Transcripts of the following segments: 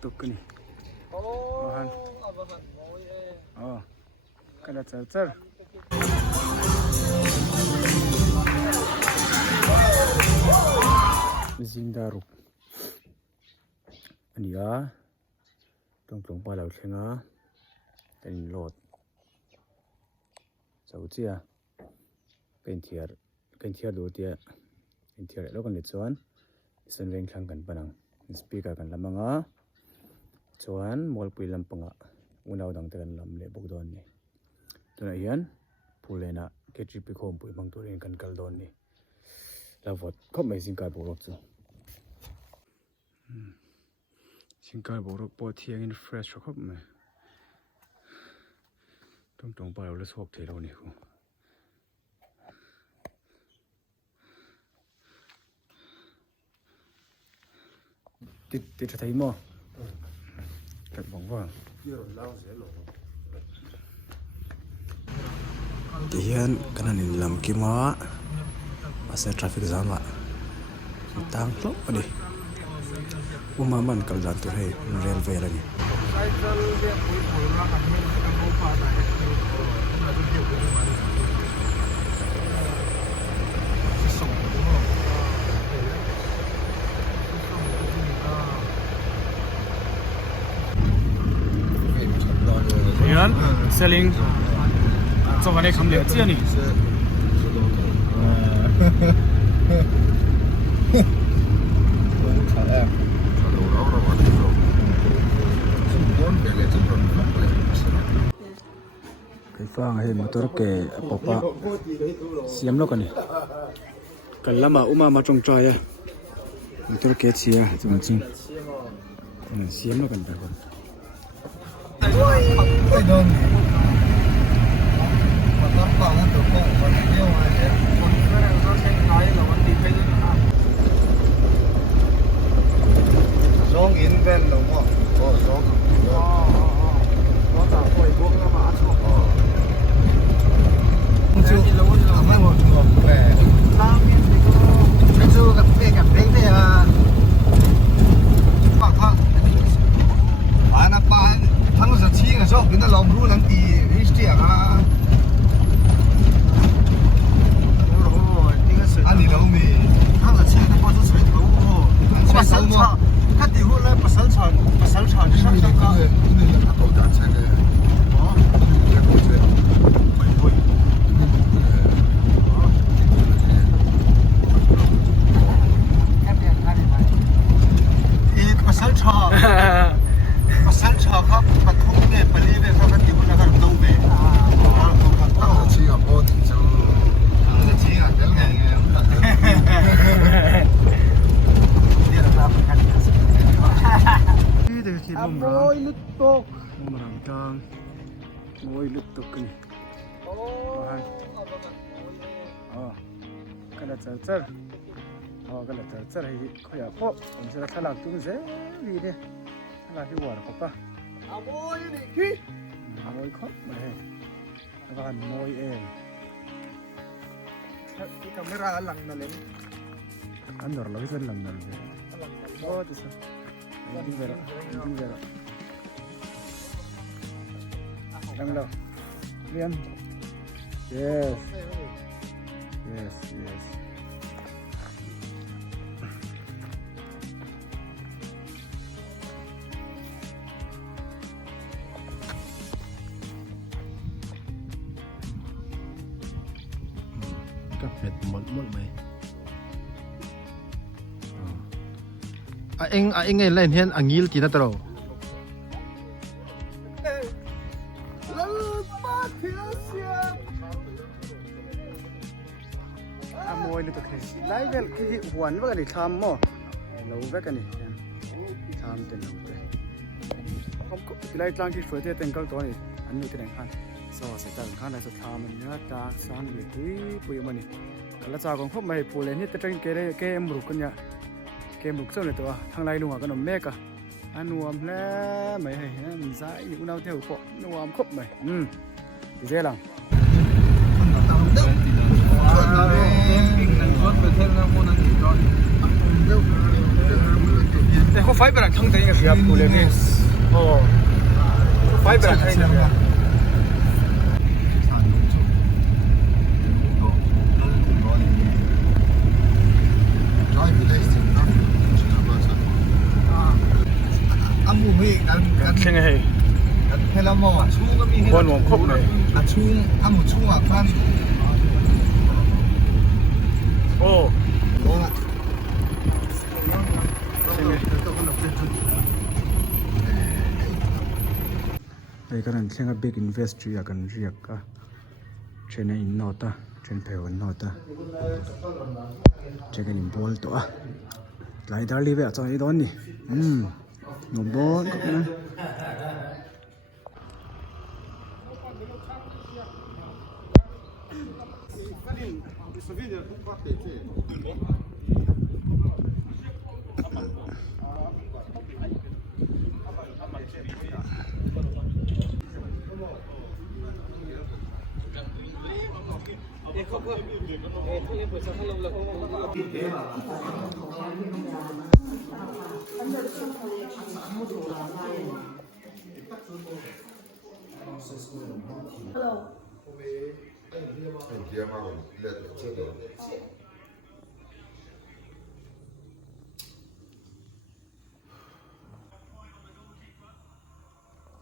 Tukuni. Oh, Bahan. abahan. Oh, yeah. Oh. Kada charger. Zindaruk. Ania. Tong pa lau thenga. Kan lot. Sau chia. Kan thiar do tia. Kan thiar lo kan le chuan. Isan reng thlang kan panang. Speaker kan lamanga. Chuan molpui lampanga. Unaw dang tekan lam le bogdon ni. Tuna hian pulena KGP khom pui mangturin kan kaldon ni. Lavot khop mai singkar borok chu. Singkar borok po thiang in fresh khop mai. Tong pa le sok thelo ni khu. Tít thấy mò. Cắt bóng vào. Tiyan kanan lam kima masa traffic jam ah tang klop adi umaman kal dan tu hai railway lagi Tiyan selling做完那看不了这里。cái phang hay motor ke papa siam lo kan ni kalama uma ma trong trai ya motor ke chia chung ching siam lo kan ta kon Song in ven lo mo. Oh, song. Nó tạo quay quốc nó mà song. Chưa làm mấy một người về. Tao biết thì có. Bây giờ gặp đây à. Bảo thằng. Bạn à bạn thằng nó chỉ là sao? Cái nó lòng ru lắm thì ít tiền à. anh đi đâu mi? Thằng là chỉ nó có chút sợi thấu. Bắt sẵn chọn. Cái điều là bắt sẵn chọn thì sao sao có. Cái này là tàu đạn xe cái. Đó. Cái tàu xe. Phải thôi. Bắt sẵn chọn. Bắt sẵn chọnครับbắt thúc vềไปเลยvề เขาก็điều là cái tàu về. Tàu là chỉ là bao nhiêu chứ. Là chỉ là cái này. Amoy lutok. Marang moy lutok ni. Bahan. Oh. Kada charger. Oh, kada charger hi khoya pho. Om sera thalak tu je wi ne. Thalak hi war papa. Amoy ni ki. Moy khop ma he. Bahan moy en. Cái camera lằng nó lên. Andor loisen lang dal. Oh, tu sa. Ini vera. Lang daw. Yan. Yes. Cà phê một mày. Anh ấy lên hiện anh nghĩ gì đó đâu. Amoy lutok he. Lai vel ki huan wa ni tham mo. Lo ve kan ni. Tham ten lo te. Kom ko lai tlang ki fwe te ten kal to ni. An nu te nang khan. So se ta khan lai so tham ni ta sang ni pui mani. Kala cha gong khop mai pule ni te teng ke mru kan ya. Kem bục sâu này tụi thằng này luôn à cái nấm mẹ cả ăn nuông lẽ mày hay mình dãi những nào theo cọ nuông khóc mày thì dễ lắm Hãy subscribe cho kênh Ghiền Mì Gõ để không bỏ lỡ những video hấp dẫn. แต่เขาไฟประหลาดทั้งตัวเองเสียบกูเลยนี่โอ้ไฟประหลาดให้เนี่ยใช่ไงให้เรามองชูก็มีให้บอลหวงครบเลยชูหมูชูครับโอ้โอ้ใช่ไหมไอ้กันนั่นเช่นกับ big investor กันเรียกก็เช่นอินนอตาเช่นเพลวันนอตาเช่นกันอินบอลตัวหลายดาร์ลีเวะจังไอ้ดอนนี่หนุ่มบอลก็นะ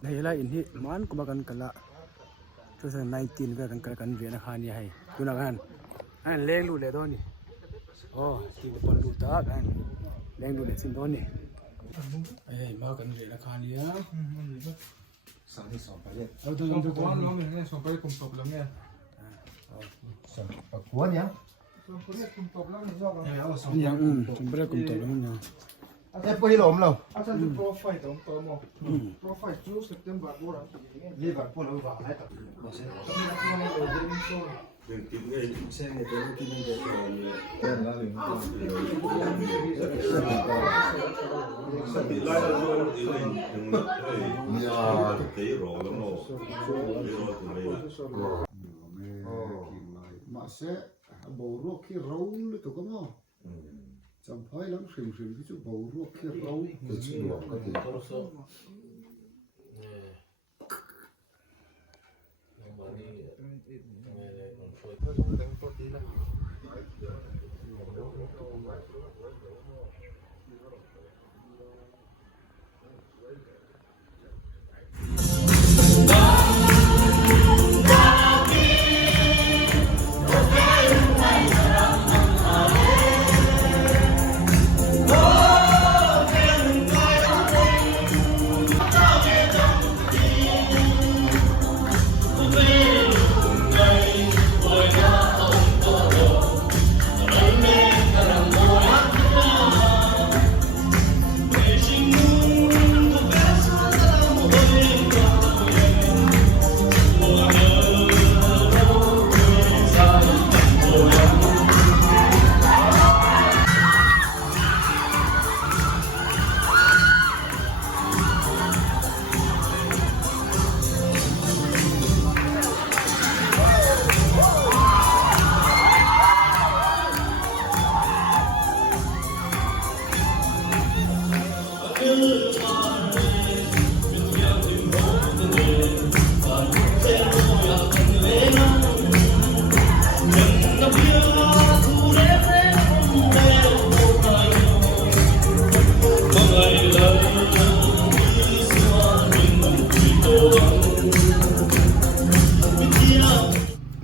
ในรายอินที่มันก็มากันกันละช่วย19เวกันกันเรียนอาคารนี้ให้ดูนะกันอันเลี้ยงดูเลยตอนนี้โอ้ที่คนดูตากันเลี้ยงดูเลยสิ่งตอนนี้เอ้ยมากันเรียนอาคารนี้นะ上去上班的，对，我老明天上班工作不了呢。上过年。上过年工作不了呢，要不？ยังจนไม่ได้กลุ่มตัวแล้วเนี่ย哎，不去了我们了。啊，咱就 profile 等到么？profile 9 September 过了，礼拜过了吧？来的。mà sẽ bầu ruột khi rau nữa tụi con không? Chẳng phải lắm xìm cái chỗ bầu ruột khi rau.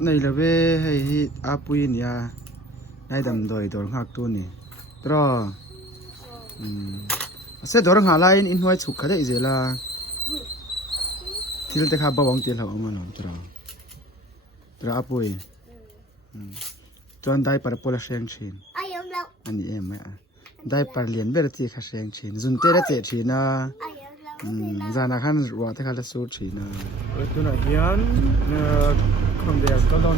này là về hay apuin ya này đầm đồi đồi ngạc tu nè tro sẽ đồi ngà lại in hoài chụp cái đấy gì là thì ta bao bông tiền học mà nó tro apui chọn đại par pola sen chin anh em mẹ đại par liền về thì khá sen chin dùng tê đã tê chin na ra na khăn rửa thì khá là sốt chin na tu na hiền không để có đòn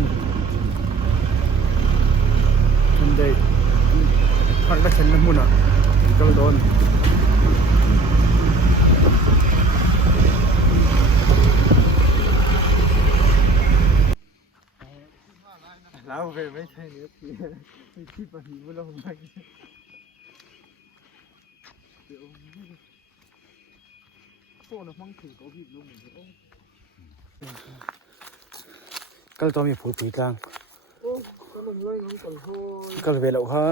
không để phát ra chân nó muốn à có đòn lão về mấy thầy nữa thì chip vào hình với lâu không โซ่นะฟังถือเขาพิบลงเหมือนโอ้ kal to mi phu pi kang โอ้ก็ลงเลยลงก่อนโซ่ kal ve lo ha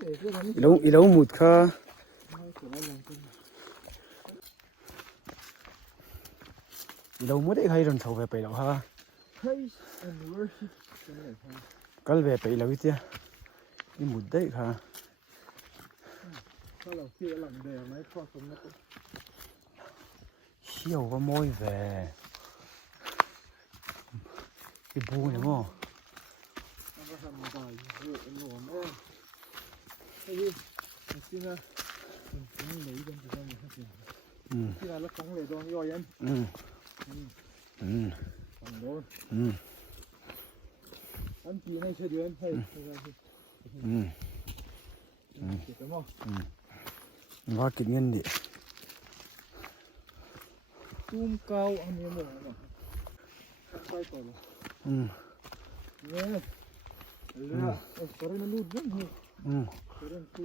เด็กที่ทำ ilo mut kha ให้เกิดอะไรขึ้น ilo mut ai khai ron thau ve pe lo ha เฮ้ยอันนี้ว่าชิเป็นไงครับ kal ve pe lo tia ni mut dai kha ถ้าเราเสียหลังแดงไหมทอดสมนัก hiao wa moi ve cái bu này mò มันก็ทำได้เยอะหน่วงเอ้ยไอ้ที่นะมันไหนกันจะทำยังไงที่นั่นละของเลยโดนย่อยยันฝั่งโดนอันปีให้เฉลี่ยให้เก็บไปมั้ง ว่ากินเงินดิ ตุ้มเกาอันนี้หมดแล้วไปก่อนเลยเนี่ยเรือตอนนี้รูดเยอะเลย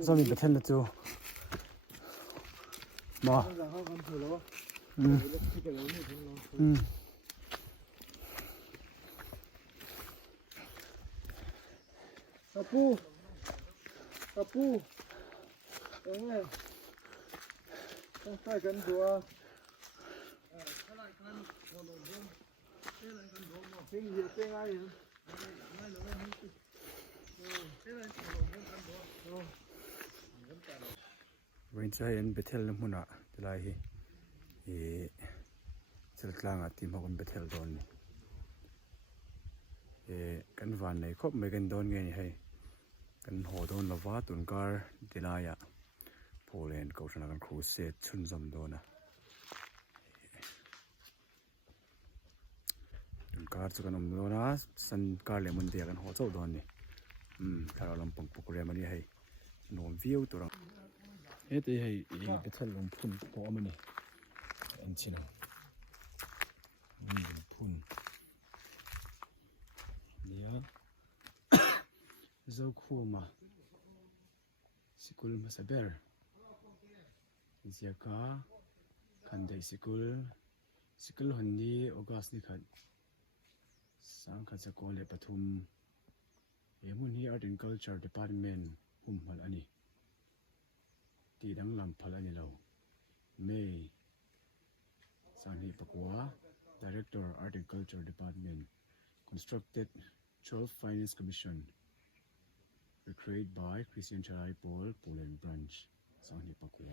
so mi beten da tu ma จะเข้ากันถูกแล้วที่เกิดอะไรนี่ถึงเราตะปูเอ้ยต้องใส่กันตัวเพ่งเยอะเพ่งอะไรอยู่เว้นใจเอ็นเบเทลน้ำมันอ่ะจะไล่สลัดล่างอ่ะทีมเขากันเบเทลโดนกันวันไหนครบไม่กันโดนไงนี่ให้กันโหโดนละว่าตุนการจะไล่อ่ะโพเลนเขาชนะกันครูเซตชุนจำโดนนะตุนการสุกันอมโดนนะสันการเลมันเดียกันโหเจ้าโดนนี่ถ้าเราลำปังปุกเรียมันนี่ให้นวมวิวตัวเราเฮ้ยแต่ให้เบเทลลงพุ่นพอมันนี่อันชินะนี่ลงพุ่นเนี่ยเจ้าคู่มาสกุลมาสเบอร์เสียก้าคันได้สกุลหันนี้ออกัสนี่คันสังกัดสกุลเลปทุมมุนฮี Art and Culture Department หุ่มพัลอันนี้ตีดังลำพัลอันนี้เราเมย์สันนิปกัว Director Art and Culture Department constructed 12 Finance Commission recreated by Christian Charai Paul Poland Branch สันนิปกัว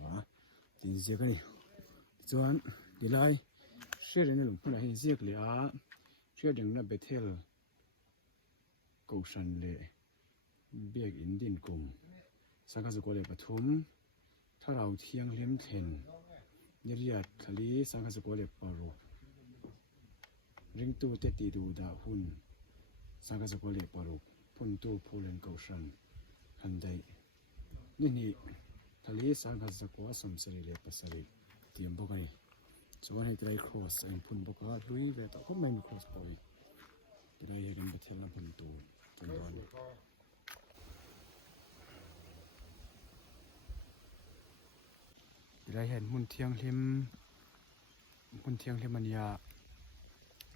ตีนเสียกันนี่ส่วนดีไลเชื่อในหลวงพ่อให้เสียกเลยเชื่อดังนับเบเทลกูชันเล่เบียกอินดินกุมสังกัดสกุลเลปทุมถ้าเราเที่ยงเลี้ยมเทนนิริยาทะเลสังกัดสกุลเลปารุริงตู้เตตีดูดาหุนสังกัดสกุลเลปารุพุ่นตู้พูเลนกูชันหันใดนี่ทะเลสังกัดสกุลสมศรีเลปสรีเตรียมบอกไงส่วนให้ไตรครอสเอ็นพุ่นบอกว่าลุยเวต้าเขาไม่มีครอสปอยจะได้เห็นเบเทลพุ่นตู้พุ่นดอนได้เห็นมุนเทียงลิมมันยา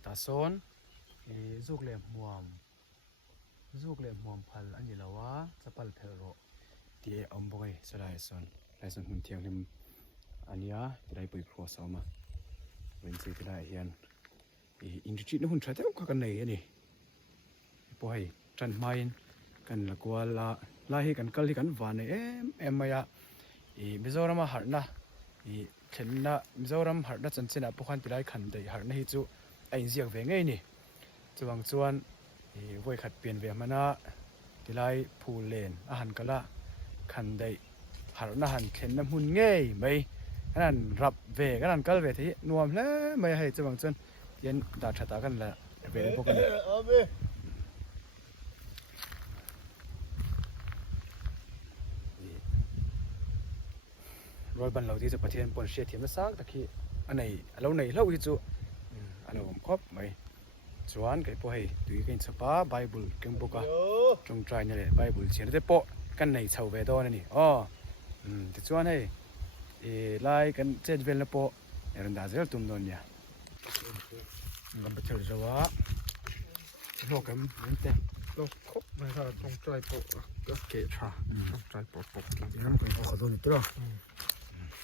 ตาโซนจุกเล่มหวมพัลอันนี้ละวะจะพัลเพลโรที่อมบอยสลายโซนมุนเทียงลิมอันนี้ได้ไปครอสเอามาเว้นสิที่ได้เห็นอินทรีย์หุ่นใช้แต่ก็กันไหนนี่ปอยจันไมน์กันละกว่าลาให้กันกัลให้กันหวานเอ็มมายามิโซรามาหัดนะเห็นนะมิโซรามหัดนะจันเซนะพวกขันติไลขันได้หัดนะฮิจูไอ้เสียงเวงไงนี่จวงจวนไว้ขัดเปลี่ยนเวมานะติไลพูเลนอาหารกะละขันได้หัดนะหันเข็นน้ำหุ่นง่ายไหมนั่นรับเวกันนั่นกัลเวที่นวมแล้วไม่ให้จวงจวนยันดาชะตากันละเวพวกกันรอยบันเราที่จะประเทศปนเชียทีมละสักตะกี้อันไหนเราไหนเราที่จูอันนั้นผมครบไหมส่วนไก่พวกให้ดูกันสปาไบเบิลกังบุกะจงใจนี่แหละไบเบิลเขียนได้โปะกันไหนชาวเวดอนนี่อ๋อแต่ส่วนให้ lai kan chet vel na po eran da zel tum don ya ngam ba cheu zawa lo kam ante เราครบไม่ค่ะต้องใจโปะก็เกะค่ะต้องใจโปะ ngam ko ko don tro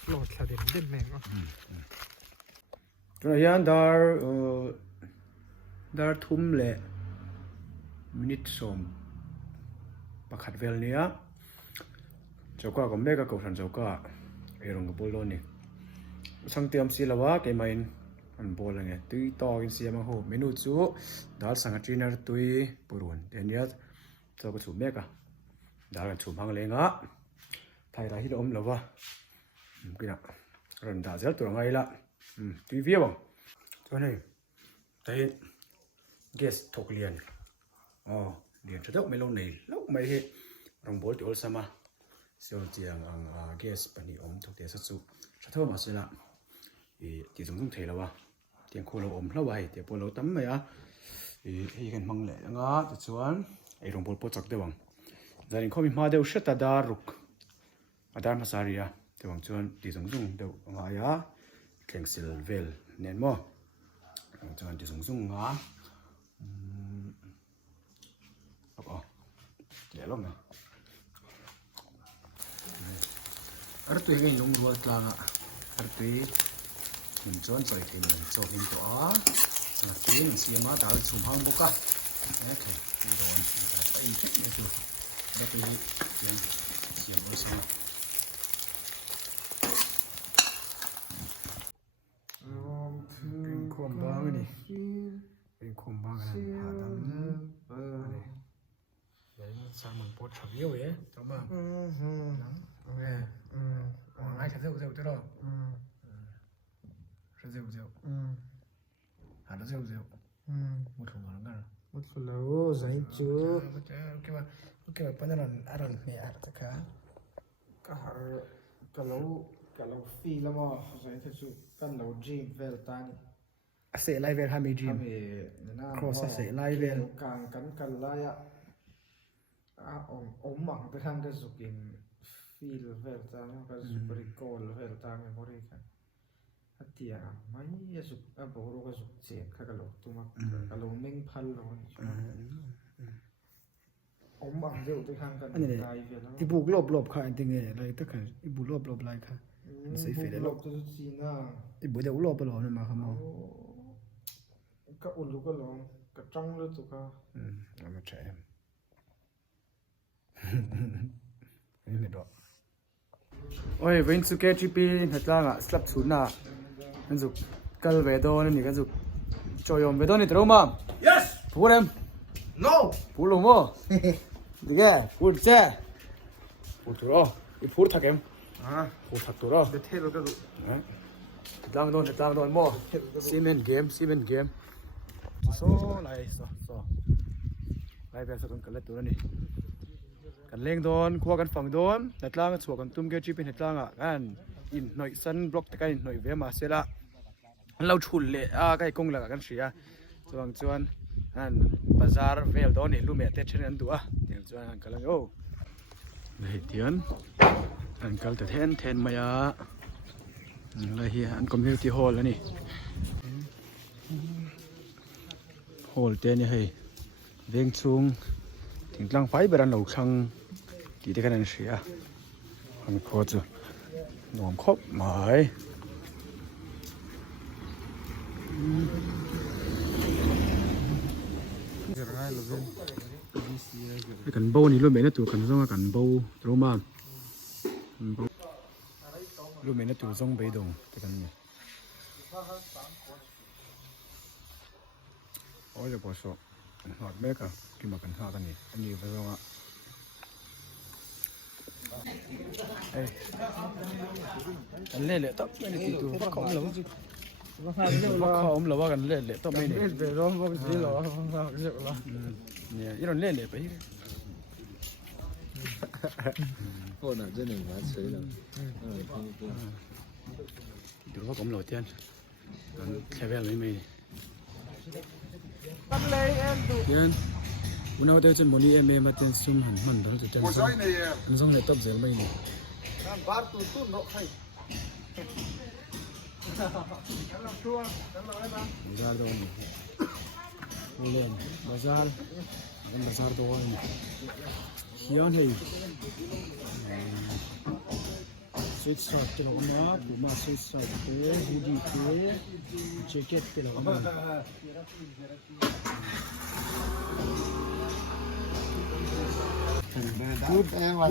โหลดแค่เด่นแมงอ่ะ tro yan dar thum le minute som pakhat vel nia chawka ko mega ko than chawka erong ko bol ni sang tiam si lawa ke main an bol nge tui to in siam ho menu chu dal sang trainer tui purun tenia chaw ko chu mega dal kan chu bang lenga thai ra hi om lawa kina ran da zel tur ngai la tui via bang cho nei tai gas thok lian lian chadok melo nei lok mai he rong bol ti ol sama so chiang ang gas pani om thok te sa chu thatho ma sila ti zum thei lawa tiang kho lo om hlawa he te polo tam mai a hi kan mang le nga chu chuan ei rong bol po chak dewang zarin khomi ma deu shata dar ruk adar masaria tewang chuan ti zum deu nga ya klengsil vel nen mo chuan ti zum nga le lo na ar tu ngai nong ruat la ar tu mun chon choi ke mun cho hin to a na tin siama dal chum hang boka okay ni don ai thik ni tu da tu ni len siam bo sa khom bang niเป็นคมบ้างนะหาดำอะไรsang mình bột chả yêu ấy cháu mà ok ai chả rượu rượu thế đâu rượu rượu hả nó rượu rượu một thùng nó ngà một phần lâu giấy chưa ok mà bây giờ là ăn mẹ ăn tất cả cả lâu phi lắm mà giấy thật sự căn lâu gym về tan sẽ lại về 20 gym cross sẽ lại về càng cắn lại á ôm mảng tới thang cái dục in feel về tan cái dục recall về tan cái body cái hạt tiệt mấy cái dục bố rồi cái dục chèn cái lâu tụi mà cái lâu mình phal rồi ôm mảng rượu tới thang cái lại về nó ibu lop kha anh tiếng nghe lại tất cả ibu lop lại kha sẽ phải để lop tôi xin à ibu đều lop rồi nên mà không mau cái ulu cái lòng cái trăng luôn tụi cái mà trẻ emนี่ไม่ดอกโอ้ยเว้นสุเกจิปีเห็ดล่างอ่ะสลับชุนน่ะกันสุกัลเวโดนี่กันสุจอยมเวโดนี่ตรงมา yes พูดเอ็ม no พูดลงมั้งดีแก่พูดเจ้พูดตัวอ่ะอีพูดทักเอ็มพูดทักตัวอ่ะ เดี๋ยวเทเราก็ดู เห็ดล่างโดนมั้งซีเมนต์เกมโซ่ไล่ไล่แบบสกุลกันเล็ดตัวนี่กันเล่งโดนครัวกันฝั่งโดนเห็ดล่างสวกันตุ้มเกจิเป็นเห็ดล่างอ่ะกันอินหน่อยซันบล็อกตะไคร้หน่อยเวมาเสร็จละเราชุนเละใกล้กงหลักกันเสียจวนอันบาซาร์เวลโดนนี่ลูเมตเตชนันตัวเดี๋ยวจวนอันกันแล้วโอ้เลยเดียนอันกันแต่เทนมายาเลยเฮียอันคอมมิวนิตี้ฮอลแล้วนี่ฮอลเตียนี่เฮ้ยเวียงซุงถึงกลางไฟเบรันเหล่าช่างกี่ได้กันนั่นเสียอันโคตรหนุ่มครบหมายกันโบนี่รู้ไหมนะตัวกันซ่งกันโบรู้มั้ยรู้ไหมนะตัวซ่งไปดงกันเนี่ยโอ้ยพอสอบหอดแม่กับกินมากันหากันนี่อันนี้ไปซ่งอ่ะเอ้ยกันเล่เลยต้องไม่ได้ติดตัวฟักของเราเราว่ากันเล่เลยต้องไม่เนี่ย เดี๋ยวร้องก็ไปซื้อหรอเรียกว่า เนี่ยอีหล่นเล่เลยไปโอ้น่ะ真的蛮水的ดูว่าผมโหลดเทียนแค่แวะเลยไม่กันเลยเอ็นดู เทียนวันนั้นว่าเดี๋ยวจะมอนี่มาเทียนซุ่มหันมันตอนจะเทียนซุ่มมันส่งเลยตบเสียงไม่เนี่ย บาร์ตูนเนาะใคร Bazar da wani. Ulen, bazar. Wani bazar da wani. Hiyan hai. Sweet shot ke lagna, puma sweet shot ke, hoodie ke, jacket ke lagna.พูด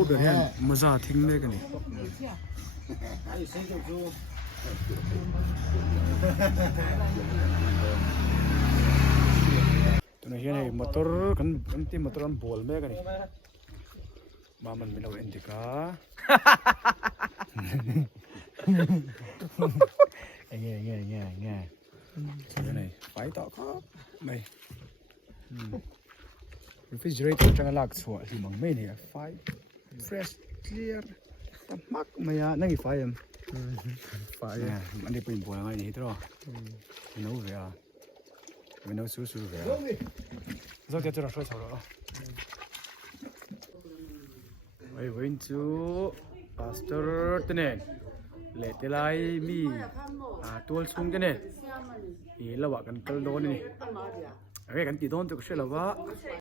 เดี๋ยวนี้มาซาทิ้งเลยกันนี่ตัวนี้เนี่ยมอเตอร์กันที่มอเตอร์มันบอลไหมกันนี่มามันไม่เอาเอ็นดิก้าเงี้ยตัวนี้ไฟต่อครับไม่refrigerator จังหลักสวยที่มังไม่เนี่ยไฟ fresh clear แต่มักไม่อะนั่งอีไฟอ่ะไฟอ่ะอันนี้เป็นบัวอะไรนี่ตัวไม่รู้เลยอ่ะไม่รู้สู้เลยอ่ะเราจะจะช่วยเขาหรอไปวิ่งจูพาสเตอร์ตัวนี้เลตไลมีตัวสูงตัวนี้อีระหว่างกันกระโดดนี่เอ้ยกันตีโดนตัวก็เชื่อแล้วว่า